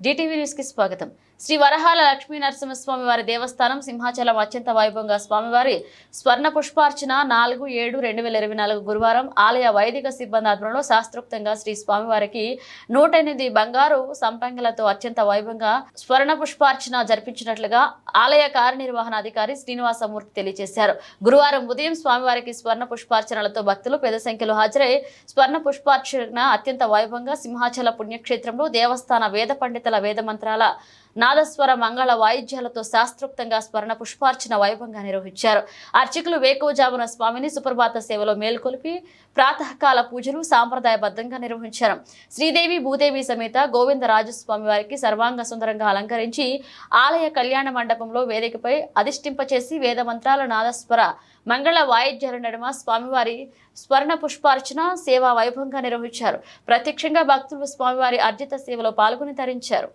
Zee TV news కి స్వాగతం. శ్రీ వరహాల లక్ష్మీ నరసింహస్వామి వారి దేవస్థానం సింహాచలం అత్యంత వైభవంగా స్వామివారి స్వర్ణ పుష్పార్చన 4/7/2024 గురువారం ఆలయ వైదిక సిబ్బంది ఆధ్వర్యంలో శాస్త్రోక్తంగా శ్రీ స్వామివారికి 108 బంగారు సంపంగలతో అత్యంత వైభవంగా స్వర్ణ పుష్పార్చన జరిపించినట్లుగా ఆలయ కార్యనిర్వహణాధికారి శ్రీనివాసమూర్తి తెలియజేశారు. గురువారం ఉదయం స్వామివారికి స్వర్ణ పుష్పార్చనలతో భక్తులు పెద్ద సంఖ్యలో హాజరై స్వర్ణ పుష్పార్చన అత్యంత వైభవంగా సింహాచల పుణ్యక్షేత్రంలో దేవస్థాన వేద పండితుల వేద మంత్రాల నాదస్వర మంగళ వాయిద్యాలతో శాస్త్రోక్తంగా స్వర్ణ పుష్పార్చన వైభవంగా నిర్వహించారు. అర్చకులు వేకువజామున స్వామిని సుప్రభాత సేవలో మేల్కొలిపి ప్రాతకాల పూజలు సాంప్రదాయబద్ధంగా నిర్వహించారు. శ్రీదేవి భూదేవి సమేత గోవిందరాజస్వామి వారికి సర్వాంగ సుందరంగా అలంకరించి ఆలయ కళ్యాణ మండపంలో వేదికపై అధిష్టింపచేసి వేద మంత్రాల నాదస్వర మంగళ వాయిద్యాల నడుమ స్వామివారి స్వర్ణ పుష్పార్చన సేవా వైభవంగా నిర్వహించారు. ప్రత్యక్షంగా భక్తులు స్వామివారి అర్జిత సేవలో పాల్గొని తరించారు.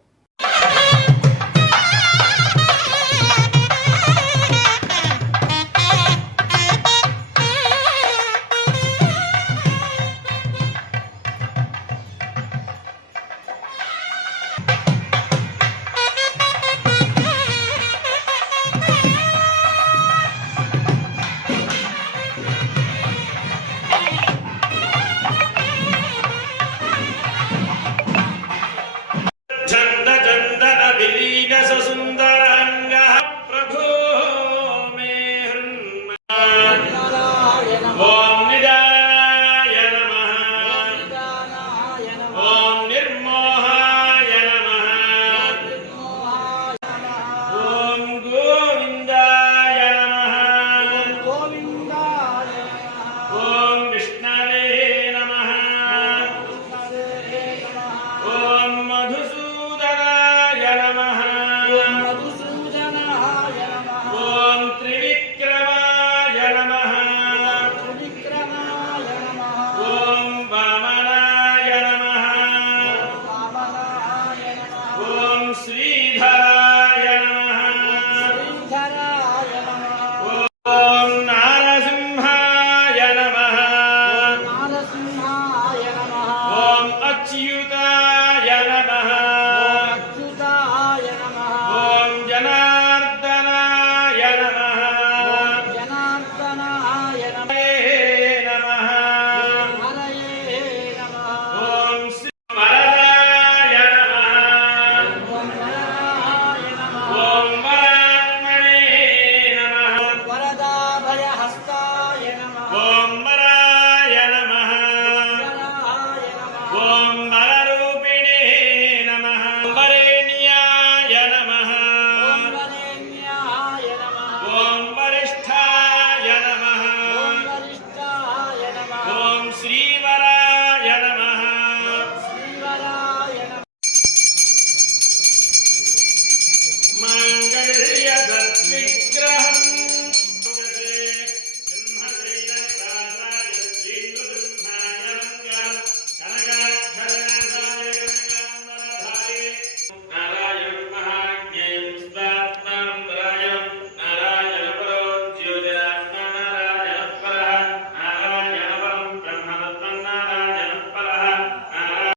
శ్రీ